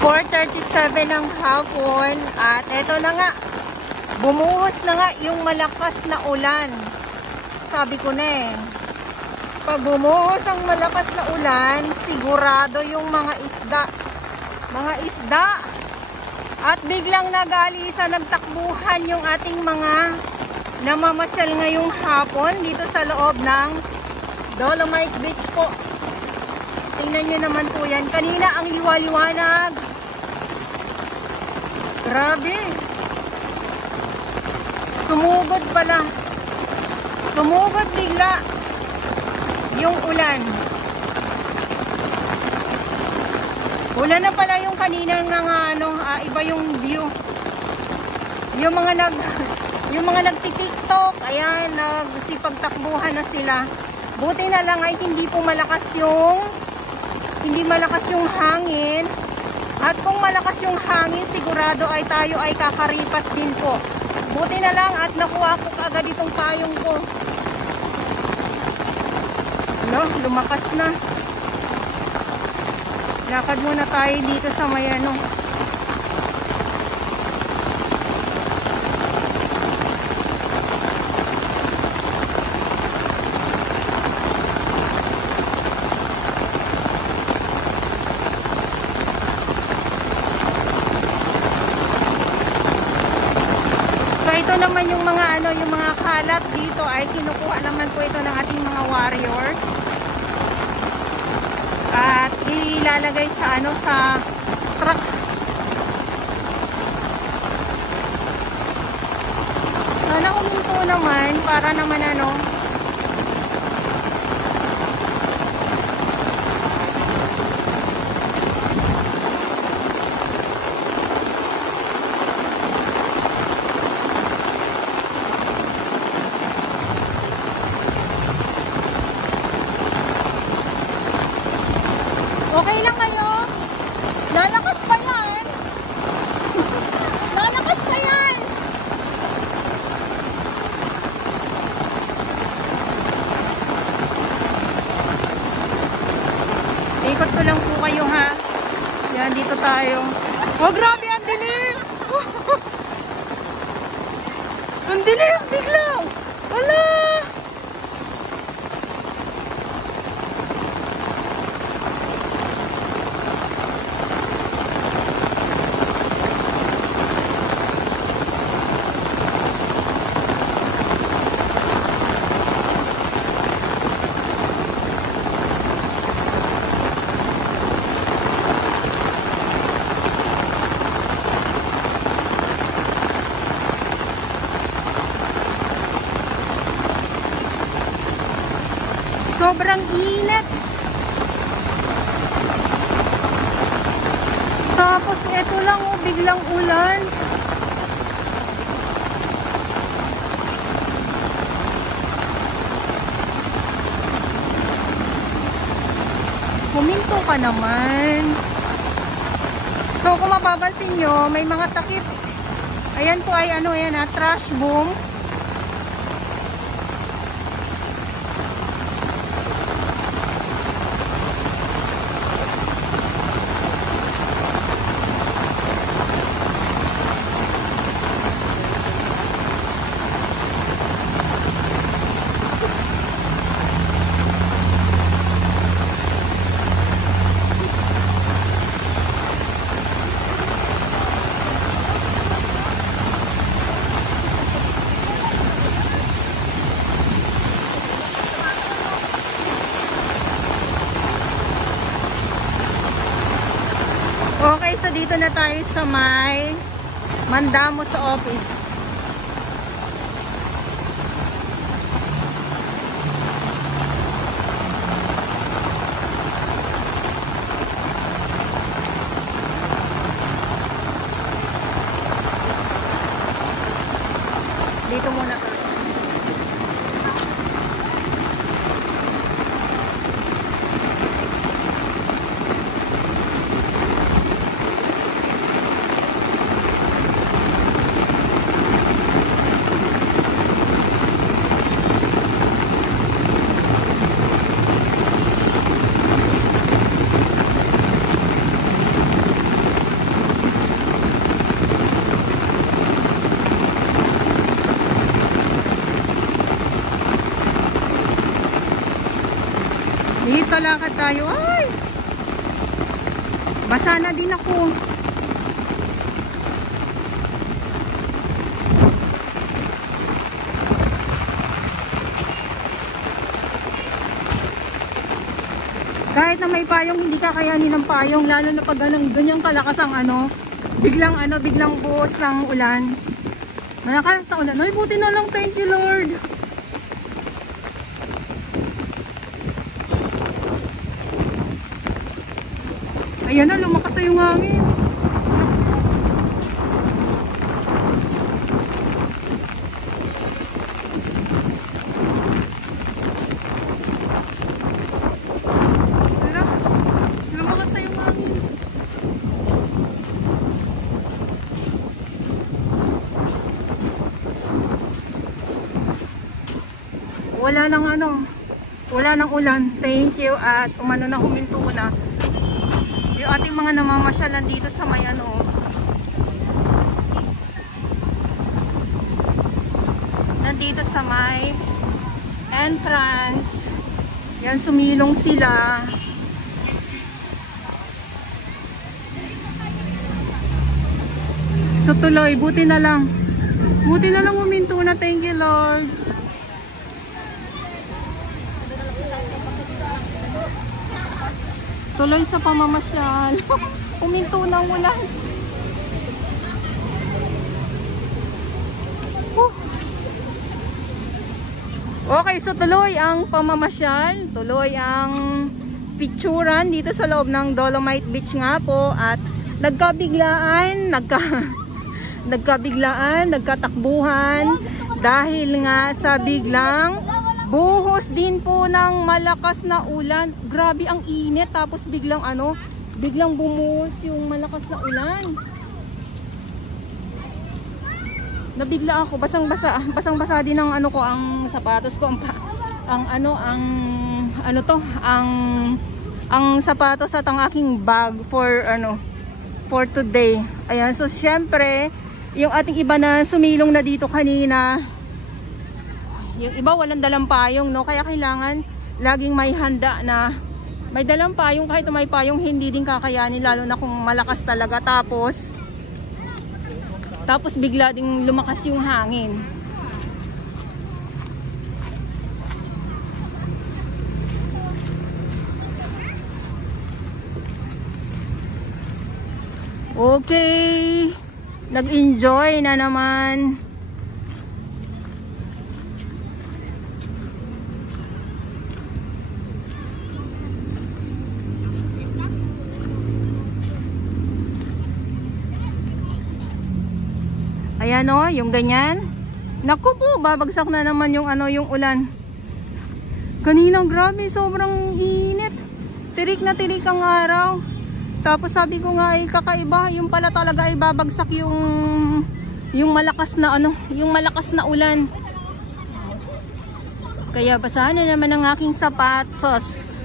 4:37 ng hapon at eto na nga, bumuhos na nga yung malakas na ulan. Sabi ko na eh, pag bumuhos ang malakas na ulan, sigurado yung mga isda at biglang nag-aalisa, nagtakbuhan yung ating mga namamasyal ngayong hapon dito sa loob ng Dolomite Beach po. Tingnan nyo naman po yan. Kanina ang liwa-liwanag. Grabe. Sumugod pala. Sumugod bigla yung ulan. Ulan na pala yung kaninang iba yung view. Yung mga nagti-TikTok, ayan, nagsipagtakbuhan na sila. Buti na lang ay hindi malakas yung hangin. At kung malakas yung hangin, sigurado ay tayo ay kakaripas din po. Buti na lang at nakuha ko agad itong payong ko. No, lumakas na. Lakad muna tayo dito sa Mayano. Ito naman yung mga kalat dito ay kinukuha naman po ito ng ating mga warriors. At ilalagay sa truck. Sana huminto naman para naman okay lang kayo? Lalakas pa yan. Lalakas pa yan. Ikot ko lang po kayo ha. Yan, dito tayo. Oh, grabe, ang dilim. Ang dilim, biglang. Wala. Sobrang init. Tapos eto lang biglang ulan. Huminto ka naman. So kung mapapansin nyo, may mga takip. Ayan po ay trash boom. Okay, so dito na tayo sa may Mandamo sa office. Dito muna tayo. maglalakad tayo. Ay! Basa na din ako. Kahit na may payong, hindi kakayanin ng payong, lalo na pag ganyang kalakas ang biglang buhos ng ulan. Malakas sa ulan. Ay, buti na lang, thank you Lord. Ayan na, lumakas na yung hangin. Lumakas na yung hangin. Wala nang ulan. Thank you at umano na, huminto na. Yung ating mga namamasyalan dito sa may nandito sa may entrance. Yan, sumilong sila. So tuloy, buti na lang huminto na, thank you Lord. Tuloy sa pamamasyal. Huminto na ang ulan. Okay, so tuloy ang pamamasyal. Tuloy ang picturan dito sa loob ng Dolomite Beach nga po. At nagkatakbuhan dahil nga sa biglang buhos din po ng malakas na ulan. Grabe ang init, tapos biglang bumuhos yung malakas na ulan. Nabigla ako, basang-basa din ang ang sapatos ko, ang sapatos at ang aking bag for today. Ayan, so syempre, yung ating iba na sumilong na dito kanina, yung iba walang dalang payong, no? Kaya kailangan laging may handa na may dalang payong. Kahit may payong, hindi din kakayanin, lalo na kung malakas talaga. Tapos bigla ding lumakas yung hangin. Okay, nag-enjoy na naman. Ayan yung ganyan. Naku po, babagsak na naman yung ulan. Kaninang grabe, sobrang init. Tirik na tirik ang araw. Tapos sabi ko nga ay kakaiba, yung pala talaga ay babagsak yung malakas na ulan. Kaya basahan na naman ang aking sapatos.